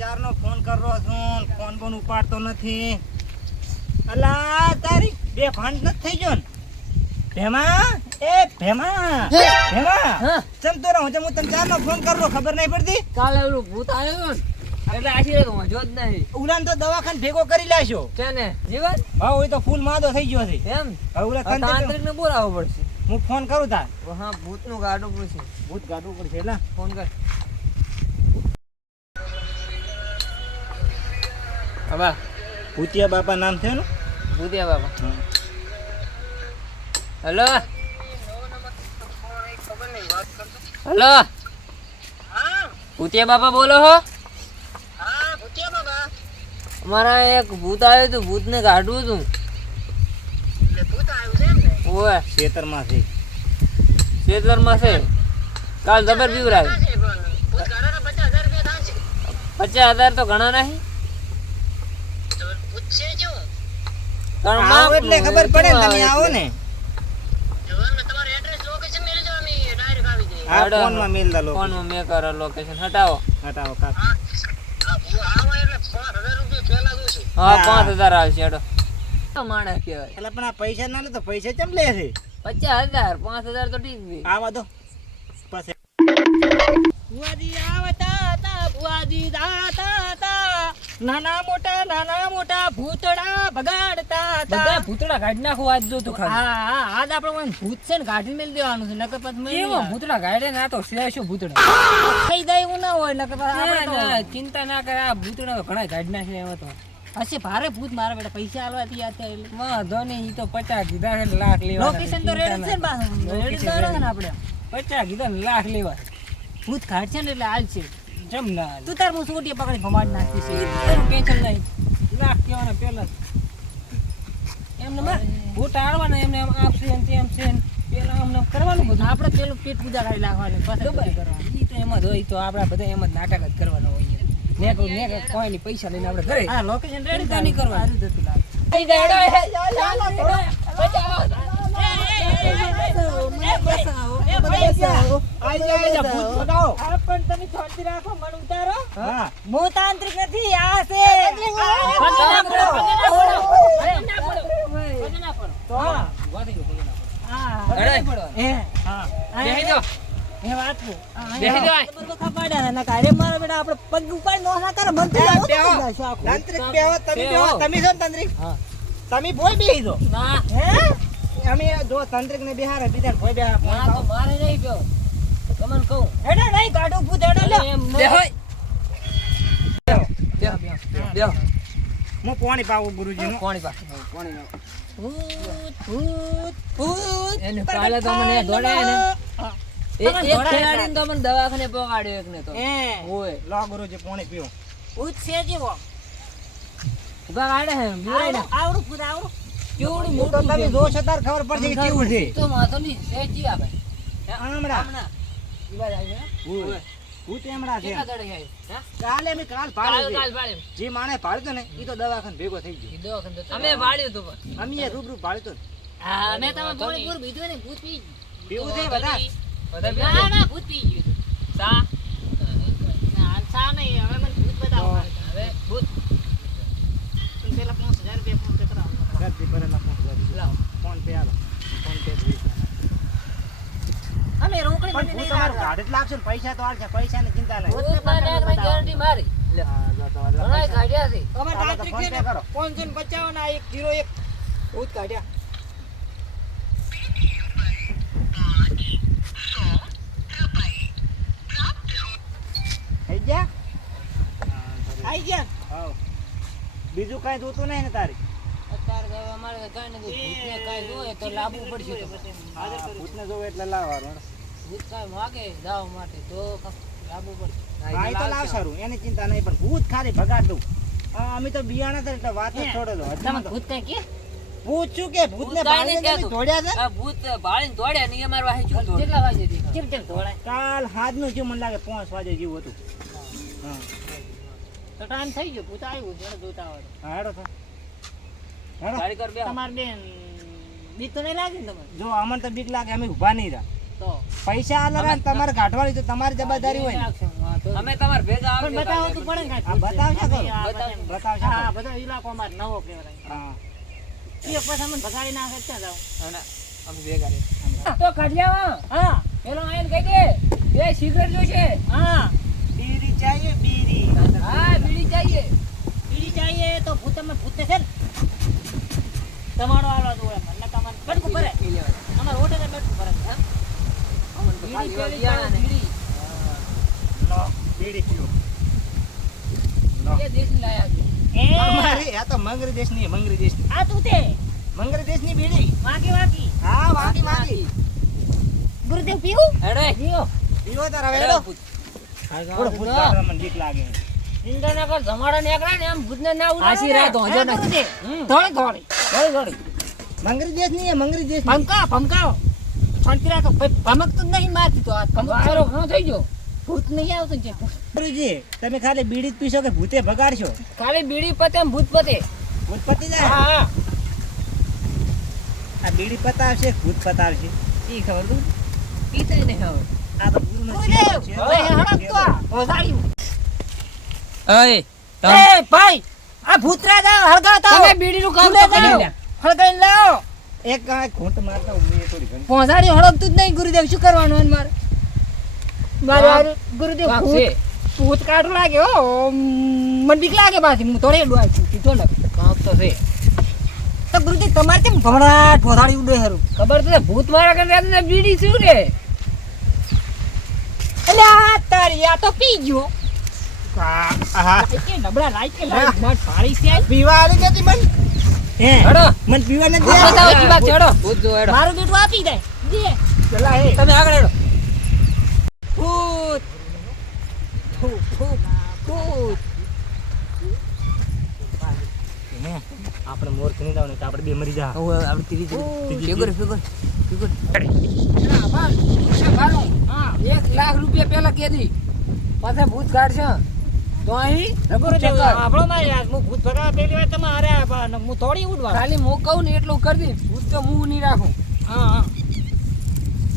ચારનો phone કરરો છું, phone પણ ઉપાડતો નથી. અલા તારી બે ભાંડ નથી થઈ ગયો ને? ભેમા એ ભેમા ભેમા ચમ તો રહો હું તને ચારનો ફોન કરરો ખબર નહીં પડતી. કાલે ઓલું ભૂત આવ્યો ને એટલે આશી તો જો જ નહીં. ઉલાન તો દવાખાને ભેગો કરી લાશો છે ને જીવન હા હોય તો ફૂલ માદો થઈ ગયો છે એમ હવે ઉલા તાંત્રિક ને બોલાવવો પડશે. હું ફોન કરું તાર. હા ભૂત નું ગાડું પૂછે. ભૂત કાઢવું પડશે એટલે ફોન કર. બાબા ભૂતિયા બાપા નામ છે ને? ભૂતિયા બાબા. હેલો હેલો ભૂતિયા બાબા બોલો હો? અમારા એક ભૂત આવ્યું હતું, ભૂત ને કાઢવું હતું. ઓય ખેતરમાં છે. ખેતરમાં છે. કાલ જબર પીવરાય. 50,000 તો ઘણા નહીં. આવો એટલે ખબર પડે ને તમે આવો ને. હા ફોનમાં મેલ દા ફોન માં મેં કરો લોકેશન હટાવો. હટાવો કાક. હા 5,000 આવશે હેડો. માણસ કહેવાય. એટલે પણ આ પૈસા ના લે તો પૈસા કેમ લે છે? 50,000 5,000 તો ઠીક છે. આવા દો પછી બુઆજી આવતા હતા, બુઆજી જાતા હતા, નાના મોટા ભૂતડા ભગાડતા હતા. બધા ભૂતડા કાઢી નાખો આજ જો તું ખાલી. હા હા આજ આપણે ભૂત છે ને કાઢી મેલ દેવાનું છે નકર પછી મેલ કેવો ભૂતડા કાઢે ને આ તો શું ભૂતડા કઈ દે એવું ના હોય નકર આપણે ચિંતા ના કરે. આ ભૂતડા તો ઘણા કાઢી નાખે એમાં તો હશે ભારે ભૂત મારા બેટા પૈસા આલવાથી યાદ થાય એટલે વાંધો નહીં. ઈ તો 50 કીધા છે લાખ લેવા. લોકેશન તો રેડી છે ને બા રેડી તો રહે ને આપણે 50 કીધા ને લાખ લેવા. ભૂત કાઢ છે ને એટલે હાલ છે જમ ના તું તાર હું સોટી પકડી ભમાડ નાખી છે એનું ટેન્શન નહીં. લાખ કેવાના પેલા એમને માર ભૂત આડવાના એમને આમ આપશે ને તેમ છે ને પેલા અમને કરવાનું બધું. આપણે પેલું પેટ પૂજા કરી નાખવાની પછી કરવાનું. ઈ તો એમ જ હોય તો આપડા બધા એમ જ નાટક જ કરવાના હોય. ને કોઈ ની પૈસા લઈને આપણે ઘરે હા લોકેશન રેડી તો નહીં કરવાનું. જતું લાગે કઈ દેડો તાંત્રિક નથી આ છે તમે ભોય બેહી દો. અમે જો તાંત્રિક ને બિહાર બીજા ભોય બેહા મારે નહીં ગયો તમને કહું હેડે નહીં કાઢું ભૂત હેડે લે બેહો હું પાણી પાવું ગુરુજી નું. પાણી પા ભૂત એને કાલે તો મને દોડે ને એક ખેલાડીને તો મને દવાખાને પગાડ્યો એકને તો ઓય લો ગુરુજી પાણી પીઓ. ભૂત છે જેવો ઉગા ગાડે હે બીરાય ને આવડું ભૂત આવડું કેવડું મોટું તમે જો છતાર ખબર પડશે કે કેવું છે. તો માથો ની છે જીવા ભાઈ આમડા ઈવા જાય છે ઓય ભૂત એમડા છે. કેટલા દડે જાય હે કાલે અમે કાલ કાલ પાડ્યો જે માણે પાડ્યો ને ઈ તો દવાખાને ભેગો થઈ ગયો. ઈ દવાખાને તો અમે વાળ્યું તો અમે રૂબરૂ પાડ્યો. હા મે તમે થોડી પૂર બીધું ને ભૂત પી પીવું છે બધા ના ભૂત પી ગયું સા ના સા નહીં હવે મને ભૂત બતાવો હવે ભૂત પેલા 5,000 રૂપિયા ફોન પે કરાવો ઘરથી ભરેલા ફોન કરી લાવો ફોન પે આલો ફોન પે ભરી અમે રોકડી પણ હું તમારું ગાડી જ લાગશે ને પૈસા તો આલશે પૈસા ની ચિંતા નહીં. ભૂત મને ગેરંટી મારી લે હા જો તો ઘણા કાઢ્યા છે અમાર તાંત્રિક છે ને 555 ના 101 ભૂત કાઢ્યા. આઈ ગયા હા બીજું કાઈ જોતું નહીં ને તારી અત્યારે અમારે કઈ નથી ભૂતને કઈ જોઈએ તો લાવવું પડશે ભૂતને જોવે એટલે લાવવાનું. ભૂત કઈ માગે દાવ માટે તો લાવવું પડશે ભાઈ તો લાવ સારું એની ચિંતા નહીં પણ ભૂત ખાલી ભગાડ દઉં. અમે તો બિયાણા હતા એટલે વાત જ છોડેલો. ભૂત કઈ કે ભૂત શું કે ભૂતને ભાળીને દોડ્યા છે. આ ભૂત ભાળીને દોડ્યા નહીં અમાર વાહે શું દોડે કેટલા વાગે કેમ દોડાય કાલ હાજનું જે મને લાગે 5 વાગે જેવું હતું. હા તો ટાઈમ થઈ ગયો ભૂત આવ્યું છે જોતા હોય હા હેડો તો હેડો ગાડી કર બે તમાર બેન બીક તો નહીં લાગે ને તમને જો અમને તો બીક લાગે અમે ઊભા નહીં રહ્યા તો પૈસા આલરા ને તમારે કાઢવાની તો તમારી જવાબદારી હોય ને. અમે તમાર ભેગા પણ આવજો બતાવો તો પડે ને આ બતાવશો કરો. બતાવો. બતાવશો હા કરો. બધો ઇલાકો અમારે નવો કહેવાય હા. એક પછી અમને ભગાડી નાખે ત્યાં જાવ અને અમે ભેગા રહે તો કાઢ્યા હા પેલો આઈને કહી દે બે સિગરેટ જોશે હા બીડી ચાહીએ બીડી. હા બીડી ચાહીએ બીડી ચાહીએ તો ભૂત અમે ભૂતે છે ને તમારો આવડો તો હોય મને તમારે બેઠું ભરે એ લેવા અમારે હોટલે બેઠું ભરે હા અમને તો બીડી ખાલી પેલી વાળિયાણા ને. બીડી લો, બીડી પીઓ. લો. એ દેશી લાયા છે એ અમારી આ તો મંગરી દેશની મંગરી દેશની આ તું તે મંગરી દેશની બીડી. વાગી વાગી હા વાંકી વાંકી. ગુરુદેવ પીવું હેડે પીવો પીવો તાર હવે હેડો હેડો. પૂછ. થોડો ભૂત કાઢવા મને બીક લાગે. ઇન્દ્રનગર ધમાડા નીકળે ને એમ ભૂતને ના ઉડાડે આશી રાત ને. હોજો ને ગુરુદેવ હમ. થોડી થોડી થોડી થોડી મંગરી દેશની એ મંગરી દેશની. ભમકાઓ ભમકાઓ છોંટીરા તો ભમકતું જ નહીં મારતી તો આ વાયરો ઘણો થઈ ગયો ભૂત નહીં આવતું છે ગુરુજી તમે ખાલી બીડી જ પીશો કે ભૂતે ભગાડશો? ખાલી બીડી પતે એમ ભૂત પતે ભૂત પતી જાય. હા હા આ બીડી પતાવશે કે ભૂત પતાવશે? ઈ ખબર તું પીતાય નહીં હવે આ તો ગુરુનો ગુરુદેવ છે. હવે હડક તો આ ઓસાડ્યું અય એ ભાઈ આ ભૂતરા જાવ હળગાતા તમે બીડીનું કામ તો કરી લ્યા હળગાઈને લાવો એક ઘૂંટ મારતા હું એ થોડી ઘણી. પહોંચાડી હળગતું જ નહીં ગુરુદેવ શું કરવાનું હોય મારે મારે ગુરુદેવ વાહ, ભૂત છે. ભૂત કાઢું લાગે હો મને બીક લાગે પાછી હું થોડી ડોય છું કીધો ને કામ તો છે તો ગુરુદેવ તમારે કેમ ભમરાટ પહોંચાડી ઉડે હારું ખબર તો છે, ભૂત મારા કરતા ને બીડી શું રે એટલે આ તારી આ તો પી ગયો આહા. કે નબળા લાઈટ કે લાઈટ મત પાડી છે પીવા આવી જતી મન હે હેડો મન પીવા નથી ભૂત બતાવો જી વાત છે, હેડો ભૂત જો હેડો મારું બેટું આપી દે દે ચલા હે તમે આગળ હેડો ભૂત ભૂત ભૂત ભૂત આપણે મોર કની દાવ ને તો આપણે બે મરી જા. હવે આપણે ત્રીજી ફિગર ફિગર ફિગર એના આભાર શું ખાનું હા 1 લાખ રૂપિયા પેલા કેદી પાછા ભૂત કાઢશે તો અહીં ગુરુદેવ ચક્કર. આપણો મારી વાત હું ભૂત ભગાવા પહેલી વાર તમે હાર્યા પણ હું થોડી ઉડવા ખાલી મોકવું ને એટલું કરી દઈશ ભૂત તો હું નહીં રાખું હા હા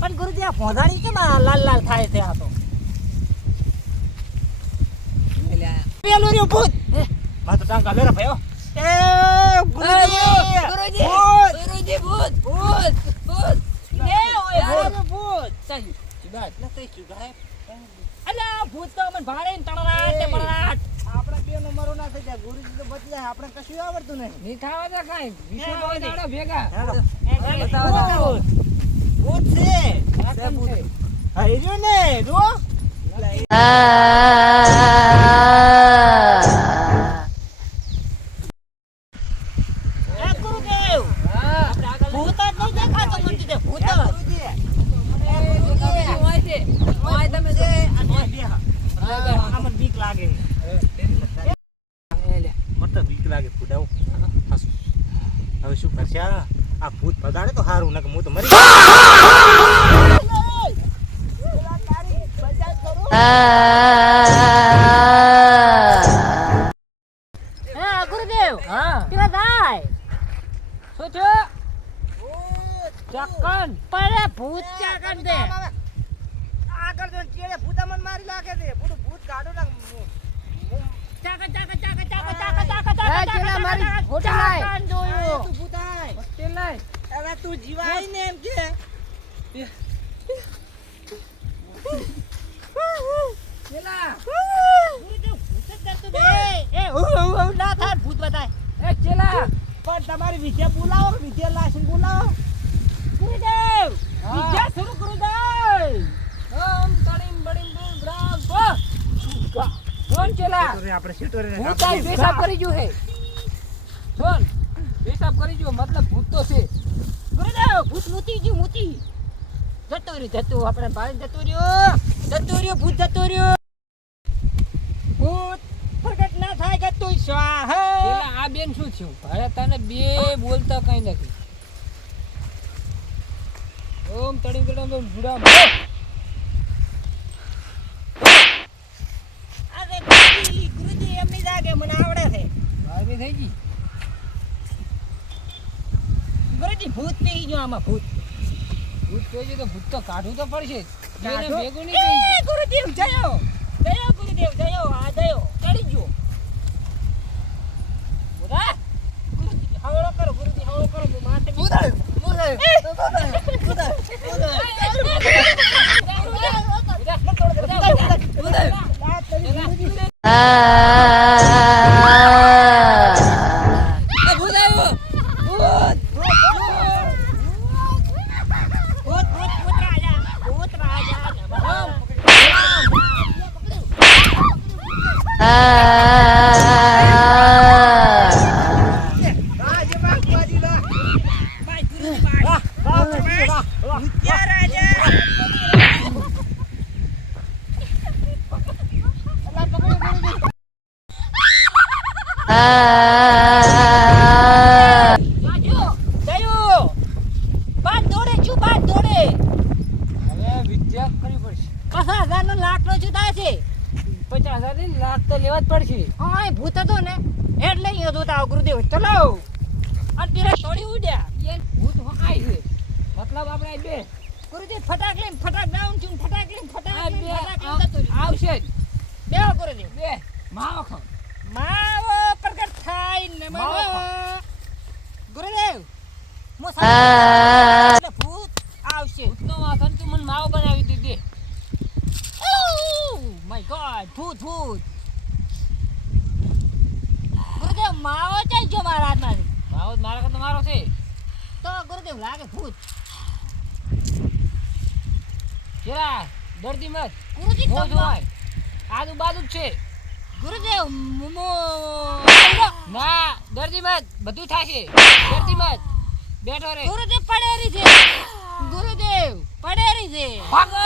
પણ ગુરુજી આ ફોંધાડી કેમ આ લાલ લાલ થાય છે આ તો પેલું રહ્યું ભૂત માં તો ટાંકા લેરા ભાઈઓ. એ ગુરુજી ગુરુજી ભૂત ગુરુજી ભૂત ભૂત ભૂત એ ઓય ભૂત. ભૂત ચાલ બાત નથી ચુગાય. અલા ભૂત તો મને ભાડે ને તણરાટ ને બળરાટ આપણે બે નો મરો ના થઈ જાય. ગુરુજી તો બચી જાય. આપણે કશું આવડતું નહીં. નહીં થાવા દે કાંઈ વિષ્ણુ હોય કોઈ દાડો ભેગા હેડો. એ ખાલી ભૂત. ભૂત છે. છે ભૂત. હા એ રહ્યો ને જુઓ. એ ગુરુદેવ હા ભૂત જ નહીં દેખાતો મને તો ભૂત જ. ગુરુજી. બીજું હોય છે હોય તમે જો. આ બે બે હા. આ મને બીક લાગે. એ લે. મને તો બીક લાગે ફૂડાવું. હવે શું કરશે આ ભૂત ભગાડે તો સારું નકર હું તો મરી હા ગુરુદેવ હા પેલા દાય શું છે ચક્કન પડે ભૂત ચાકન દે આગળ જો ચેડે ભૂતા મને મારી લાગે છે પૂરું ભૂત કાઢો ને ચાકા ચાકા ચાકા ચાકા ચાકા ચાકા એ ચેલા મારી ફોટા લાય. ચાકન જોયો તું ભૂતાય હોસ્ટેલ લાય હવે તું જીવાય ને એમ કે ચેલા ગુરુદેવ ભૂત જ કરતું બે એ ના થાય ભૂત બતાય એ ચેલા પણ તમારી વિદ્યા બોલાવો વિદ્યા લાસીને બોલાવો ગુરુદેવ હા. વિદ્યા શરૂ ગુરુદેવ ઓમ તડીમ બડીમ બૂમ બ્રામ કો કોણ ચેલા આપણે સીટો રે ભૂત આઈ પેશાબ કરી ગયું હે જોન પેશાબ કરી ગયું મતલબ ભૂત તો છે ગુરુદેવ ભૂત મૂતી ગયું મૂતી જતો રહ્યું જતું આપણે ભાઈ જતું રહ્યું ભૂત જતું રહ્યું ભૂત પ્રગટ ના થાય કે તું સ્વાહા ચેલા આ બેન શું થયું ભાઈ તને બે બોલતા કઈ નથી ઓમ તડીમ બડીમ બૂમ બ્રામ અરે ગુરુજી એમની જાગે મને આવડે છે ભાઈ થઈ ગઈ ગુરુજી ભૂત પી ગયો આમાં ભૂત ભૂત જોઈજે તો ભૂત તો કાઢવું તો પડશે જ. બેને કાઢો. ભેગું નહીં થઈ. એ ગુરુદેવ જયો ગુરુદેવ જયો આ જયો ચડી ગયો બોલા ગુરુજી હવળો કરો ગુરુજી હવળો કરો હું માથે ભૂત રાજા ભાઈ ગુરુજી ભાઈ ભૂતિયા રાજા જયો બાદ દોડે છું બાદ દોડે હવે વિદ્યા કરવી પડશે. 50,000 નો લાખ નો જુદા છે 50,000 ની લાખ તો લેવા જ પડશે. હા એ ભૂત હતો ને એટલે અહીંયા જોતા ગુરુદેવ ચલાવ અને પેલા છોડી ઉડ્યા એ ભૂત આઈ છે. મતલબ આપણે આ બે ગુરુદેવ ફટાક લઈને ફટાક ડાઉન છું ફટાક લઈને આ ફટાક બે લઈને ફટાક લઈને જતો રહ્યો. આવશે જ. બેહો ગુરુદેવ બે માવો ખાઓ. માવો પ્રગટ થાય ને માવો ગુરુદેવ મો એટલે ભૂત આવશે ભૂતનો વાસણ તું મને માવો બનાવી દીધી. માય ગોડ ભૂત ગુરુદેવ માવો ચાલ જો મારા હાથમાંથી માવો જ મારા કરતા મારો છે. તો ગુરુદેવ લાગે ભૂત જરા ડરતી મત. ગુરુજી મોજ તમે હોય આજુબાજુ જ છે. ગુરુદેવ મો ના ડરતી મત બધું થશે. ડરતી મત બેઠો રે. ગુરુદેવ પડેરી છે ગુરુદેવ પડેરી છે ભાગો.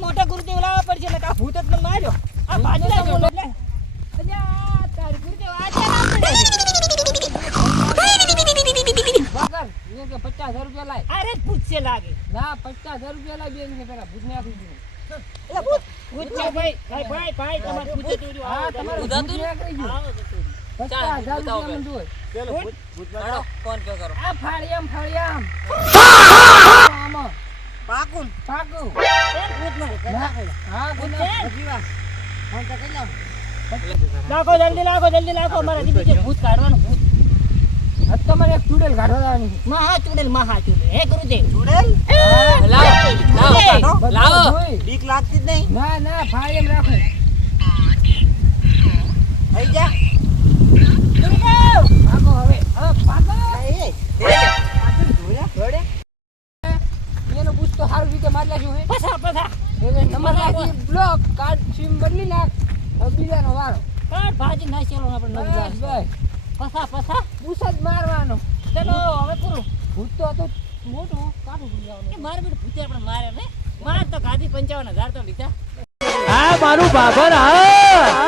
મોટા ગુરુદેવ લાવવા પડશે ને આ ભૂત જ મને માર્યો આ ભાજી લાગ્યો એટલે અલ્યા તારી ગુરુદેવ આ ચાલા પડે વાગર એ કે 50,000 રૂપિયા લાય. અરે જ ભૂત છે લાગે ના 50,000 રૂપિયા લાય બેન કે પેલા ભૂતને આપી દીધું. એટલે ભૂત છે ભાઈ તમારે ભૂત જતું રહ્યું હા તમારે ઉધાતું ભૂત નીકળી ગયું. આવો જતું રહ્યું. 50,000 રૂપિયા મને જોઈએ. હાલો ફોન પે કરો. આ ફાળિયામ આમાં પાકું પાકું. એ ભૂત નો ના. હા ગુના. લાખો જલ્દી લાખો મારા દીદી છે ભૂત કાઢવાનું ભૂત આજ તો મને એક ચૂડેલ કાઢવા લાવવાની છે. મહા ચૂડેલ હે ગુરુદેવ ચૂડેલ લાવો બધું લાવો. જોઈ. બીક લાગતી જ નહીં ના ફાળિયામ રાખો. થઈ જા ગુરુદેવ ભાગો હવે ભાગો. એનો પૂછ તો સારું રીતે મારી લાગ્યું હે. પસા એટલે નંબર રાખી બ્લોક કાર્ડ સિમ બદલી નાખ. હવે બીજાનો વારો. કાઢ ભાજી નાખેલો આપણે બસ નવી બસ પસા પૂછ જ મારવાનો. ચલો હવે પૂરું ભૂત તો હતું મોટું કાઢું પડી એ જવાનું. મારે બેટું ભૂતે આપણે મારે ને માર તો ગાદી 55,000 તો લીધા આ મારું બાબર હા